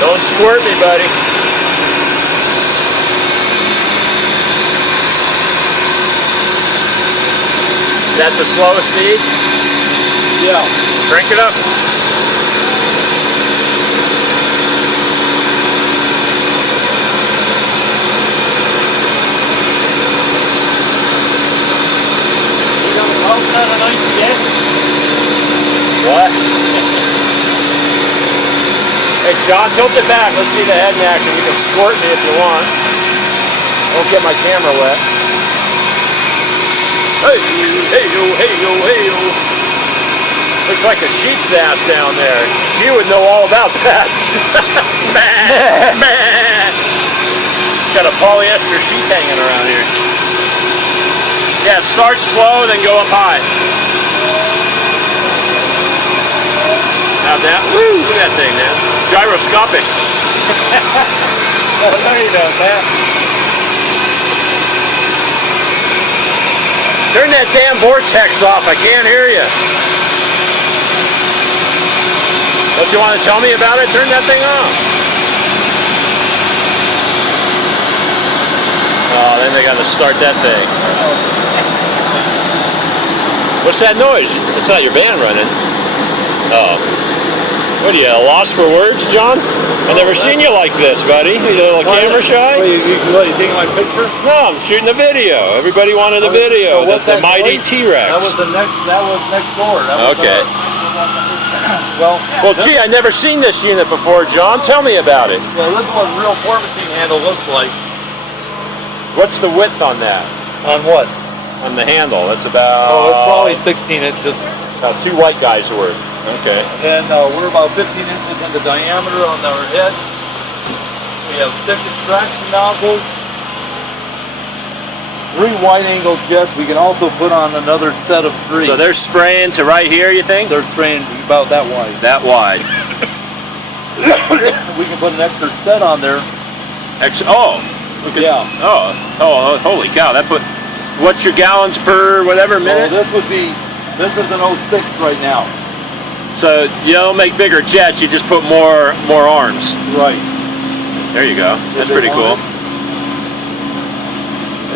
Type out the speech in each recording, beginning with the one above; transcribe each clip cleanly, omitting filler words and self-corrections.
Don't squirt me, buddy. That's the slowest speed? Yeah. Crank it up. What? Hey, John, tilt it back. Let's see the head in action. You can squirt me if you want. Don't get my camera wet. Hey, hey, yo, hey, yo, hey, yo. Looks like a sheep's ass down there. You would know all about that. Got a polyester sheet hanging around here. Yeah, start slow, then go up high. How's that? Woo! Look at that thing, man. Gyroscopic. Oh, there you go, Pat. Turn that damn vortex off. I can't hear you. Don't you want to tell me about it? Turn that thing off. Oh, then they got to start that thing. What's that noise? It's not your band running. Oh. What are you, lost for words, John? I've never seen you like this, buddy. You a little camera shy? You taking my picture? No, I'm shooting a video. Everybody wanted a video. That's the Mytee T-Rex. That was next door. Okay. Well, gee, I've never seen this unit before, John. Tell me about it. Well, this is what a real pour machine handle looks like. What's the width on that? On what? On the handle. That's about... Oh, it's probably 16 inches. About 2 white guys' worth. Okay. And we're about 15 inches in the diameter on our head. We have 6 extraction nozzles. 3 wide-angle jets. We can also put on another set of 3. So they're spraying to right here, you think? They're spraying about that wide. That wide. We can put an extra set on there. Oh. Look at, yeah. Oh, holy cow. That put... What's your gallons per whatever minute? Well, this is an 06 right now. So you don't make bigger jets, you just put more arms. Right. There you go. That's pretty cool.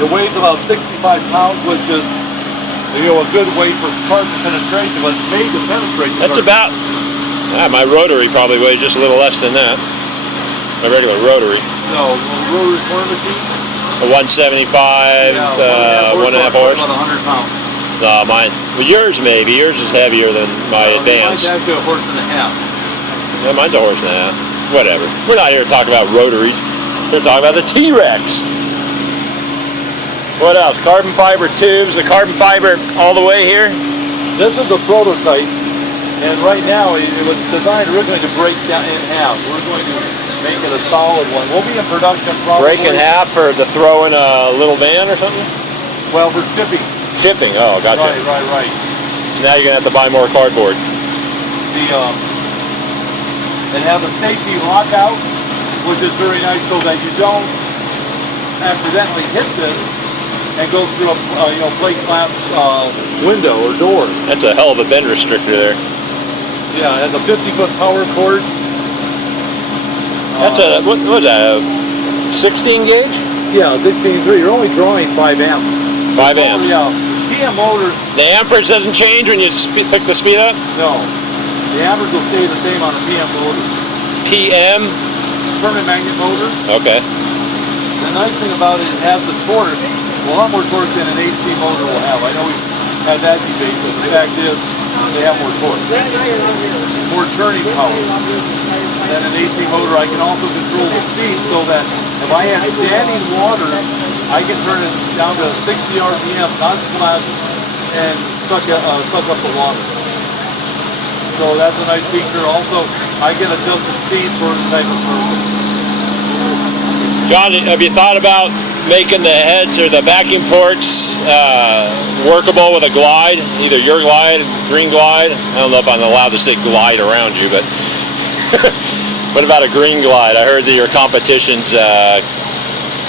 It weighs about 65 pounds, which is a good weight for carton penetration, but it's made to penetrate. That's about, my Rotary probably weighs just a little less than that. My regular Rotary. No, Rotary pour machine? A 175, yeah, 1.5 horse. About 100 pounds. No, mine. Well, yours maybe. Yours is heavier than my Advance. Mine's actually a horse and a half. Yeah, mine's a horse and a half. Whatever. We're not here to talk about rotaries. We're talking about the T-Rex. What else? Carbon fiber tubes. The carbon fiber all the way here. This is the prototype, and right now it was designed originally to break down in half. We're going to make it a solid one. We'll be in production probably. Break in half for the throw in a little van or something? Well, for shipping. Shipping, oh, gotcha. Right. So now you're going to have to buy more cardboard. And have a safety lockout, which is very nice so that you don't accidentally hit this and go through a plate glass window or door. That's a hell of a bend restrictor there. Yeah, it has a 50-foot power cord. That's what was that, a 16 gauge? Yeah, 16.3. You're only drawing 5 amps. 5 amps. Yeah. PM motors. The amperage doesn't change when you pick the speed up? No. The amperage will stay the same on a PM motor. PM? Permanent magnet motor. Okay. The nice thing about it has the torque. A lot more torque than an AC motor will have. I know we've had that debate, but the fact is they have more torque. More turning power than an AC motor. I can also control the speed so that if I have standing water, I can turn it down to 60 RPM, non-splash, and suck up the water. So that's a nice feature. Also, I can adjust the speed for the type of purpose. John, have you thought about making the heads or the vacuum ports workable with a glide? Either your glide, green glide. I don't know if I'm allowed to say glide around you, but what about a green glide? I heard that your competition's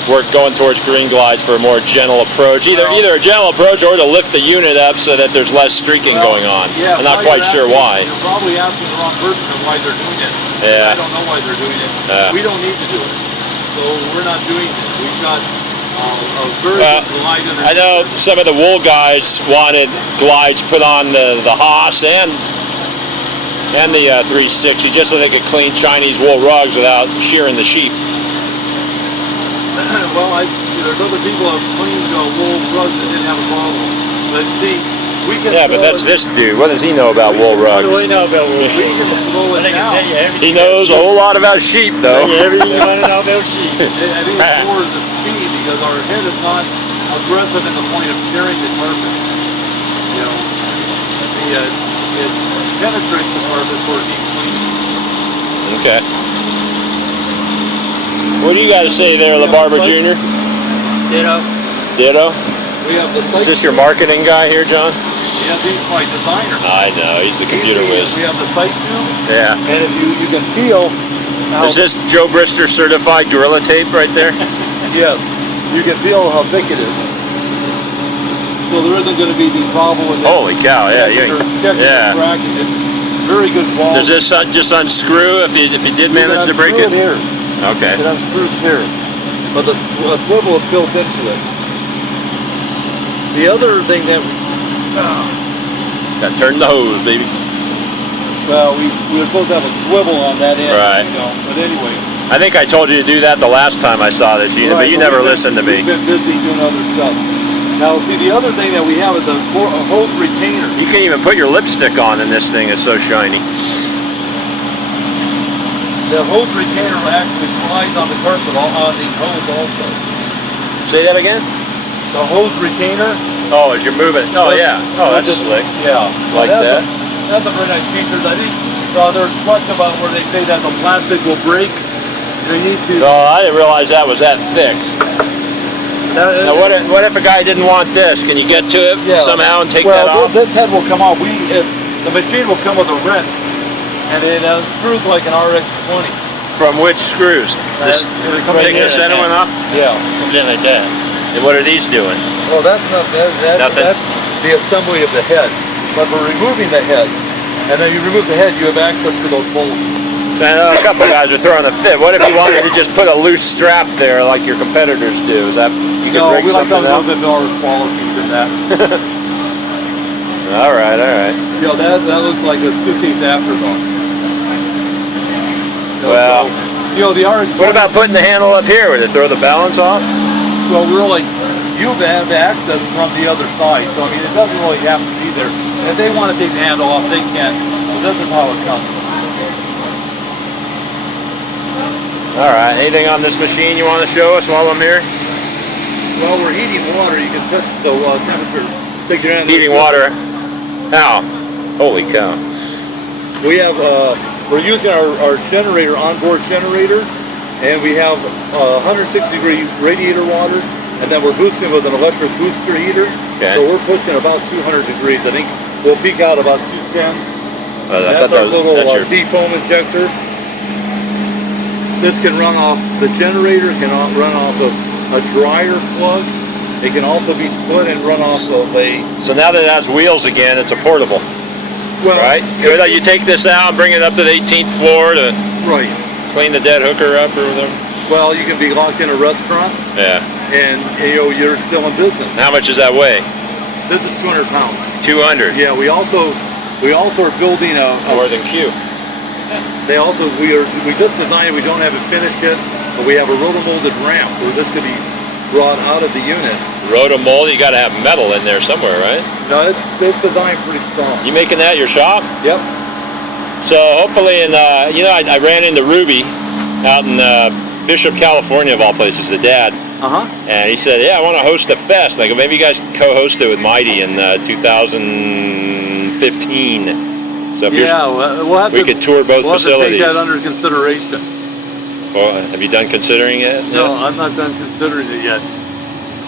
work going towards green glides for a more gentle approach. Either a gentle approach or to lift the unit up so that there's less streaking going on. Yeah, I'm not quite sure why. You're probably asking the wrong person why they're doing it. Yeah. I don't know why they're doing it. We don't need to do it. So we're not doing it. We've got a very good glide underneath. I know some of the wool guys wanted glides put on the Haas and the 360 just so they could clean Chinese wool rugs without shearing the sheep. Well, there's other people who have cleaned wool rugs that didn't have a problem. But see, we can. Yeah, but that's this dude. What does he know about wool rugs? What do we know about wool rugs? We can slow it down. He knows a whole lot about sheep, though. Everything you want to know about sheep. I think it's more the speed because our head is not aggressive in the point of tearing the carpet. You know, it penetrates the carpet for it being clean. Okay. What do you got to say there, LaBarber Jr.? Ditto. Ditto? We have the Is this your marketing guy here, John? Yeah, he's my designer. I know, he's the computer whiz. We have the sight tube. Yeah. And if you can feel how... Is this Joe Brister certified Gorilla Tape right there? Yes. You can feel how thick it is. So there isn't going to be any problem with it. Holy cow, yeah. Cracking it. Very good quality. Does this just unscrew if you did manage to break it? Here. Okay. It unscrews here. But the swivel is built into it. The other thing that Got to turn the hose, baby. well, we were supposed to have a swivel on that end. Right. You know, but anyway. I think I told you to do that the last time I saw this unit, but you never listened to me. We've been busy doing other stuff. Now, see, the other thing that we have is a hose retainer. You can't even put your lipstick on in this thing, it's so shiny. The hose retainer actually slides on the carpet on the hose also. Say that again? The hose retainer. Oh, as you're moving. Oh, yeah. Oh, that's slick. Yeah. Like that? That's a very nice feature. I think there's question about where they say that the plastic will break. They need to... No, I didn't realize that was that thick. Now, what if a guy didn't want this? Can you get to it somehow and take that off? Well, this head will come off. The machine will come with a wrench, and it screws like an RX-20. From which screws? This take the center one off? Yeah. Comes in like that. And what are these doing? Well, that's not Nothing? that's the assembly of the head. But for removing the head, and then you remove the head, you have access to those bolts. I know a couple guys are throwing a fit. What if you wanted to just put a loose strap there like your competitors do? Is that you could No, rig we like something a out? little bit more quality than that. All right. You know, that looks like a suitcase afterthought. Well, you know, the RX. what about putting the handle up here? Would it throw the balance off? Well, really, you have the access from the other side, so I mean, it doesn't really have to be there. If they want to take the handle off, they can. So this is how it comes. All right. Anything on this machine you want to show us while I'm here? Well, we're heating water. You can touch the temperature. Take your hand. Heating water. Ow. Holy cow. We have, we're using our generator, onboard generator, and we have 160-degree radiator water, and then we're boosting with an electric booster heater. Okay. So we're pushing about 200 degrees. I think we'll peak out about 210. That's our little defoam injector. This can run off, the generator can run off of a dryer plug. It can also be split and run off of a... So now that it has wheels again, it's a portable, Well, right? You take this out and bring it up to the 18th floor to right. clean the dead hooker up or whatever? Well, you can be locked in a restaurant, Yeah. and you know, you're still in business. How much does that weigh? This is 200 pounds. 200. Yeah, we also are building a More than Q. we just designed it. We don't have it finished yet, but we have a rotomolded ramp where this could be brought out of the unit. Rotomold, you got to have metal in there somewhere, right? No, it's designed pretty strong. You making that your shop? Yep. So hopefully, I ran into Ruby out in Bishop, California, of all places, the dad. And he said, yeah, I want to host a fest. I go, maybe you guys co-host it with Mytee in 2015. So if we could tour both facilities. We'll have to take that under consideration. Well, have you done considering it? No, I'm not done considering it yet.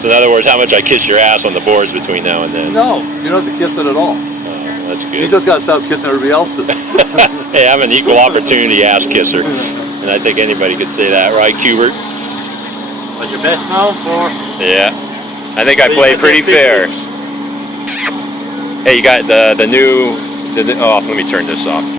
So in other words, how much I kiss your ass on the boards between now and then? No, you don't have to kiss it at all. Oh, that's good. You just got to stop kissing everybody else's. Hey, I'm an equal opportunity ass kisser. And I think anybody could say that, right, Kubert? What you're best known for? Yeah. I think I So you played got pretty that big fair. oops. Hey, you got the new. Oh, let me turn this off.